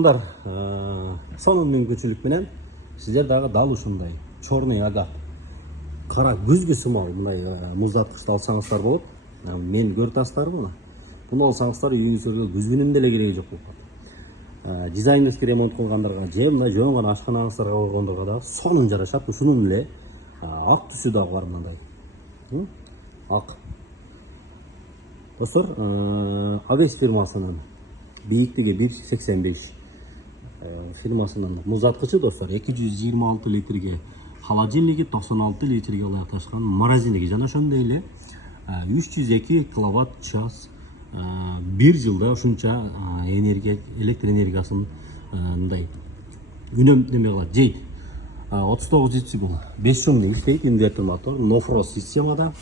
Сонун мүмкүнчүлүк менен сиздер дагы дал ушундай черный агат кара күзгү сымал мындай муздаткычты алсаңыздар болот. Мен көрүп атасыздарбы муну? Буну алсаңыздар үйүңүзгө күзгүнүн деле кереги жок болуп калат. Дизайнерский ремонт кылгандарга же мындай жөн гана ашканаңыздарга койгондорго дагы сонун жарашат. Ушунун эле ак түсү дагы бар мындай. Ак. Достор, Авес фирмасынын бийиктиги 1.85 фирмасынын муздаткычы достор 226 литрге, холодильниги 96 литрге ылайыкташкан, морозилиги жана ошондой эле 302 киловатт час 1 жылда ушунча энергия, электр энергиясын мындай үнөмдөмө кылат, жейт. 39 децибел 5 шумный иштейт, инвертор мотор, нофрост системада.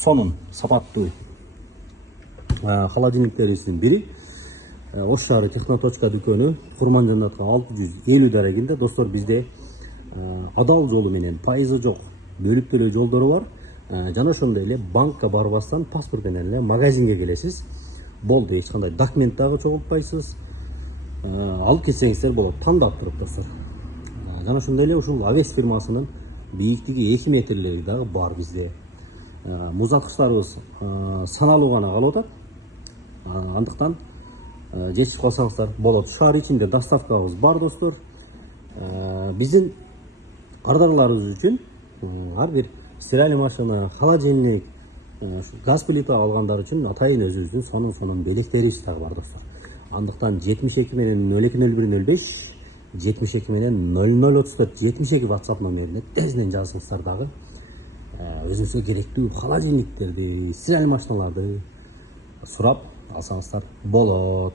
Сонун сапаттуу холодильниктерибиздин бири. Ош шаары Техноточка дүкөнү, Курманжанатка 650 дарегинде. Достор, бизде адал жолу менен, пайызы жок, бөлүп төлөө жолдору бар. Жана ошондой эле банкка барбастан паспорт менен эле магазинге келесиз. Болду, эч кандай документ дагы чогултпайсыз. Алып кетсеңиздер болот, тандап туруп достор. Жана ошондой эле ушул Авес фирмасынын бийиктиги 2 метрлери дагы бар бизде. Муздаткычтарыбыз саналуу гана калып атат. Андыктан жетишип калсаңыздар болот. Шаар ичинде доставкабыз бар достор. Биздин ардарларыбыз үчүн ар бир стиральный машина, холодильник, газ плита алгандар үчүн атайын өзүбүздүн сонун белектерибиз дагы бар достор. Андыктан 72 менен 020105, 72 менен 0034 72 WhatsApp номерине тезинен жазыңыздар дагы. Өзүңүзгө керектүү холодильниктерди, стиральный машиналарды сурап алсаңыздар болот.